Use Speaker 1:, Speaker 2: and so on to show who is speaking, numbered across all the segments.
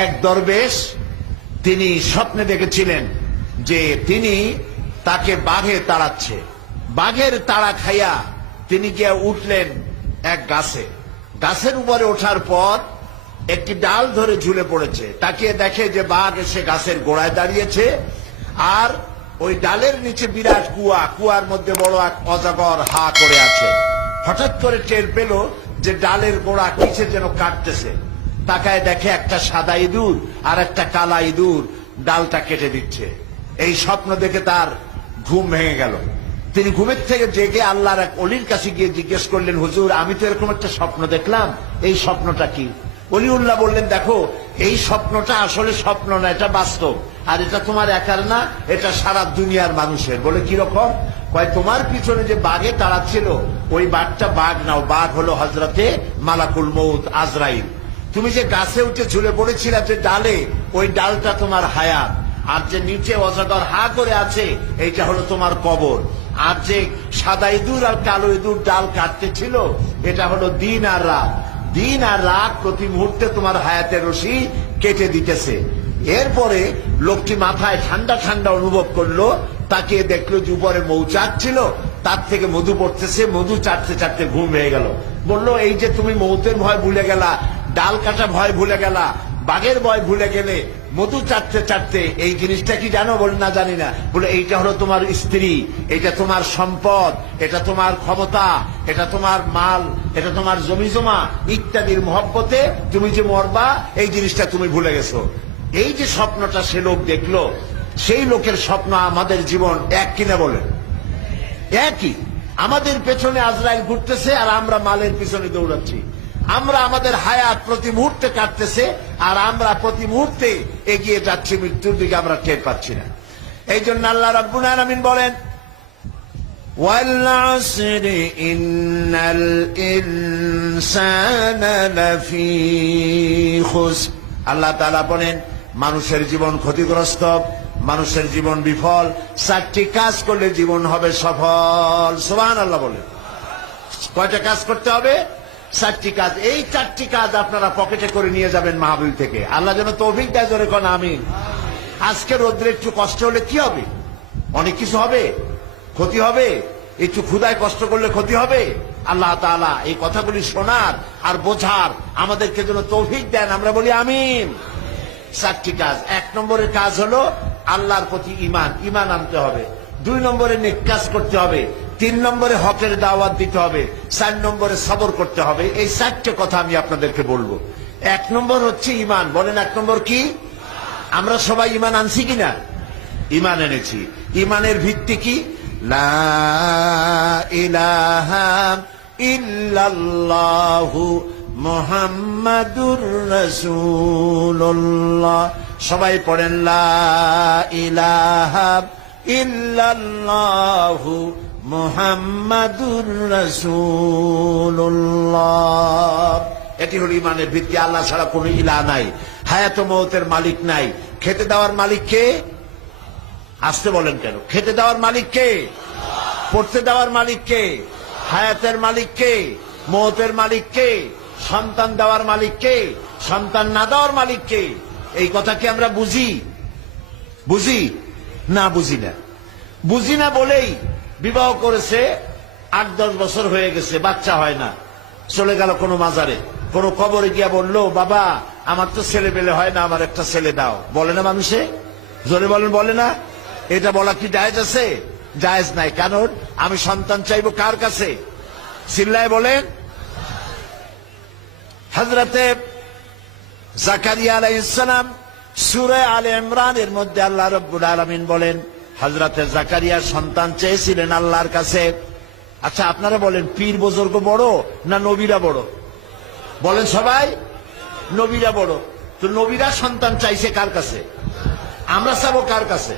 Speaker 1: এক দরবেশ, তিনি স্বপ্নে দেখেছিলেন যে তিনি তাকে বাঘে তাড়াচ্ছে। বাঘের তাড়া খাইয়া তিনি গিয়ে উঠলেন এক গাছে। গাছের উপরে ওঠার পর একটি ডাল ধরে ঝুলে পড়েছে। তাকে দেখে যে বাঘ এসে গাছের গোড়ায় দাঁড়িয়েছে আর ওই ডালের নিচে বিরাট কুয়া। কুয়ার মধ্যে বড় এক অজাগর হা করে আছে। হঠাৎ করে টের পেল যে ডালের গোড়া কিসে যেন কাটতেছে। তাকায় দেখে একটা সাদা ইঁদুর আর একটা কালা ইঁদুর ডালটা কেটে দিচ্ছে। এই স্বপ্ন দেখে তার ঘুম ভেঙে গেল। তিনি ঘুমের থেকে জেগে আল্লাহর এক অলির কাছে গিয়ে জিজ্ঞেস করলেন, হুজুর, আমি তো এরকম একটা স্বপ্ন দেখলাম, এই স্বপ্নটা কি? অলিউল্লাহ বললেন, দেখো, এই স্বপ্নটা আসলে স্বপ্ন না, এটা বাস্তব। আর এটা তোমার একার না, এটা সারা দুনিয়ার মানুষের। বলে কি রকম? কয়, তোমার পিছনে যে বাঘে তাড়াচ্ছিল, ওই বাঘটা বাঘ নাও বাঘ হলো হজরতে মালাকুল মৌত আজরাইল। তুমি যে গাছে উঠে ঝুলে পড়েছিলে যে ডালে, ওই ডালটা তোমার হায়াত। আর যে নিচে অজাগর হা করে আছে, এইটা হলো তোমার কবর। আর যে সাদা ইঁদুর আর কালো ইঁদুর ডাল কাটতে ছিল, এটা হলো দিন আর রাত। দিন আর রাত প্রতি মুহূর্তে তোমার হায়াতের রশি কেটে দিতেছে। এরপরে লোকটি মাথায় ঠান্ডা ঠান্ডা অনুভব করল তাকে দেখল যে উপরে মৌচাক ছিল তার থেকে মধু পড়তেছে, মধু চাটতে চাটতে ঘুম হয়ে গেল। বলল, এই যে তুমি মৌতের ভয় ভুলে গেলা ডাল কাটা ভয় ভুলে গেলা, বাঘের ভয় ভুলে গেলে মধু চাটতে চাটতে এই জিনিসটা কি জানো বলে না জানি না। বলে এইটা হলো তোমার স্ত্রী, এটা তোমার সম্পদ, এটা তোমার ক্ষমতা, এটা তোমার মাল, এটা তোমার জমি জমা, ইত্যাদির মহব্বতে তুমি যে মরবা, এই জিনিসটা তুমি ভুলে গেছো। এই যে স্বপ্নটা সে লোক দেখল, সেই লোকের স্বপ্ন আমাদের জীবন এক কিনা বলেন একই। আমাদের পেছনে আজরাইল ঘুরতেছে আর আমরা মালের পিছনে দৌড়াচ্ছি। আমরা আমাদের হায়াত প্রতি মুহূর্তে কাটতেছে আর আমরা প্রতি মুহূর্তে এগিয়ে যাচ্ছি মৃত্যুর দিকে আমরা টের পাচ্ছি না এই জন্য আল্লাহ রাব্বুল আলামিন বলেন والعصر إن الإنسان لفي خسر আল্লাহ তাআলা বলেন মানুষের জীবন ক্ষতিগ্রস্ত মানুষের জীবন বিফল চারটি কাজ করলে জীবন হবে সফল সুবহান আল্লাহ বলেন কয়টা কাজ করতে হবে চারটি কাজ, এই চারটি কাজ আপনারা পকেটে করে নিয়ে যাবেন মাহবিল থেকে। আল্লাহ যেন তৌফিক দেয়, জোরে কোন, আমিন। আজকে রোদ্রে একটু কষ্ট হলে কি হবে? অনেক কিছু হবে। ক্ষতি হবে। একটু ক্ষুদায় কষ্ট করলে ক্ষতি হবে। আল্লাহ তাআলা এই কথাগুলি শোনার আর বোঝার আমাদেরকে যেন তৌফিক দেন। আমরা বলি আমিন। চারটি কাজ। এক নম্বরের কাজ হলো আল্লাহর প্রতি ইমান ইমান আনতে হবে। দুই নম্বরে নেক কাজ করতে হবে। তিন নম্বরে হকের দাওয়াত দিতে হবে, চার নম্বরে সবর করতে হবে, এই চারটে কথা আমি আপনাদেরকে বলব। এক নম্বর হচ্ছে ইমান, বলেন এক নম্বর কি? আমরা সবাই ইমান আনছি কিনা? ইমান এনেছি। ইমানের ভিত্তি কি? ইল্লাল্লাহু সবাই পড়েন লা ইলাহা মুহাম্মাদুর রাসূলুল্লাহ। এটি হলো ইমানের ভিত্তি। আল্লাহ ছাড়া কোনো ইলা নাই। হায়াত ও মৌতের মালিক নাই। খেতে দেওয়ার মালিক কে? আসতে বলেন কেন? খেতে দেওয়ার মালিক কে? পড়তে দেওয়ার মালিক কে? হায়াতের মালিক কে? মৌতের মালিক কে? সন্তান দেওয়ার মালিক কে? সন্তান না দেওয়ার মালিক কে? এই কথা কি আমরা বুঝি? বুঝি? না বুঝি না। বুঝি না বলেই বিবাহ করেছে, আট, দশ বছর হয়ে গেছে, বাচ্চা হয় না। চলে গেল কোনো মাজারে। কোনো কবরে গিয়া বলল, বাবা, আমার তো ছেলে পেলে হয় না, আমার একটা ছেলে দাও। বলে না মানুষে? জোরে বলেন, বলে না? এটা বলা কি জায়েজ আছে? জায়েজ নাই। কারণ আমি সন্তান চাইব কার কাছে? চিল্লায় বলেন হজরতে জাকারিয়া আলাইসালাম সুরে আলে ইমরানের মধ্যে আল্লাহ রব্বুল আলমিন বলেন হজরতে জাকারিয়া সন্তান চেয়েছিলেন আল্লাহর কাছে আচ্ছা আপনারা বলেন, পীর বুজুর্গ বড় না নবীরা বড়? বলেন সবাই, নবীরা বড়। তো নবীরা সন্তান চাইছে কার কাছে? আমরা চাবো কার কাছে?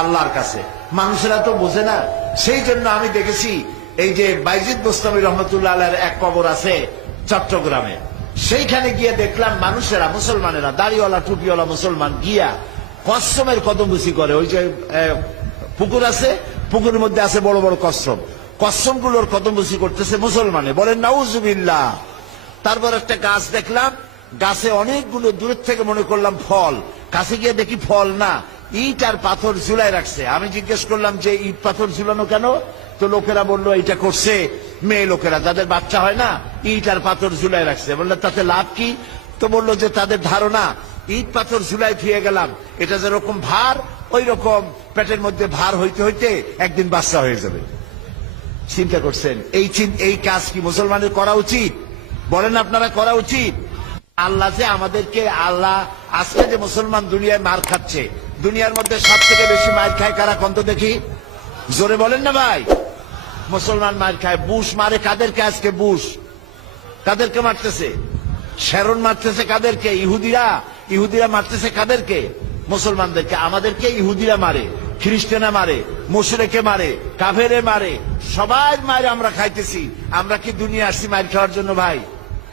Speaker 1: আল্লাহর কাছে। মানুষেরা তো বোঝে না। সেই জন্য আমি দেখেছি, এই যে বাইজিদ মুস্তামি রহমতুল্লাহ এক কবর আছে চট্টগ্রামে। সেইখানে গিয়ে দেখলাম, মানুষেরা, মুসলমানেরা, দাড়িওয়ালা, টুপিওয়ালা মুসলমান গিয়া কসমের কদমবুসি করে। ওই যে পুকুর আছে, পুকুরের মধ্যে আছে বড় বড় কসম কসমগুলোর কদমবুসি করতেছে মুসলমানে। বলেন, নাউজুবিল্লাহ। তারপর একটা গাছ দেখলাম, গাছে অনেকগুলো দূরের থেকে মনে করলাম ফল। কাছে গিয়ে দেখি ফল না, ইট আর পাথর ঝুলাই রাখছে। আমি জিজ্ঞেস করলাম, যে ইট পাথর ঝুলানো কেন? তো লোকেরা বলল এটা করছে মেয়ে লোকেরা, যাদের বাচ্চা হয় না, ইট আর পাথর ঝুলাই রাখছে। বলল, তাতে লাভ কি? তো বলল যে, তাদের ধারণা ইট পাথর ঝুলাই থুয়ে গেলাম। এটা যেরকম ভার, ওই রকম পেটের মধ্যে ভার হইতে হইতে একদিন বাচ্চা হয়ে যাবে। চিন্তা করছেন, এই এই কাজ কি মুসলমানের করা উচিত? বলেন আপনারা, করা উচিত? আল্লাহ যে আমাদেরকে, আল্লাহ আজকে যে মুসলমান দুনিয়ায় মার খাচ্ছে, দুনিয়ার মধ্যে সব থেকে বেশি মার খায় কারা কন্ত দেখি? জোরে বলেন না ভাই। মুসলমান মার খায়, বুশ মারে কাদেরকে আজকে বুশ? কাদেরকে মারতেছে? শেরন মারতেছে কাদেরকে? ইহুদিরা? ইহুদিরা মারতেছে কাদেরকে? মুসলমানদেরকে। আমাদেরকে ইহুদিরা মারে খ্রিস্টানা মারে মুশরেকে মারে কাভেরে মারে। সবাই মারে আমরা খাইতেছি। আমরা কি দুনিয়া আসছি মার খাওয়ার জন্য ভাই?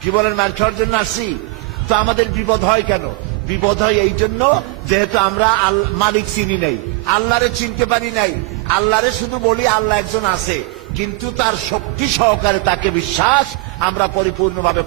Speaker 1: কি বলেন মার খাওয়ার জন্য আসছি? তো আমাদের বিপদ হয় কেন? বিপদ হয় এই জন্য যেহেতু আমরা মালিক চিনি নাই। আল্লাহরে চিনতে পারি নাই। আল্লাহরে শুধু বলি আল্লাহ একজন আছে। কিন্তু তার শক্তি সহকারে তাকে বিশ্বাস আমরা পরিপূর্ণভাবে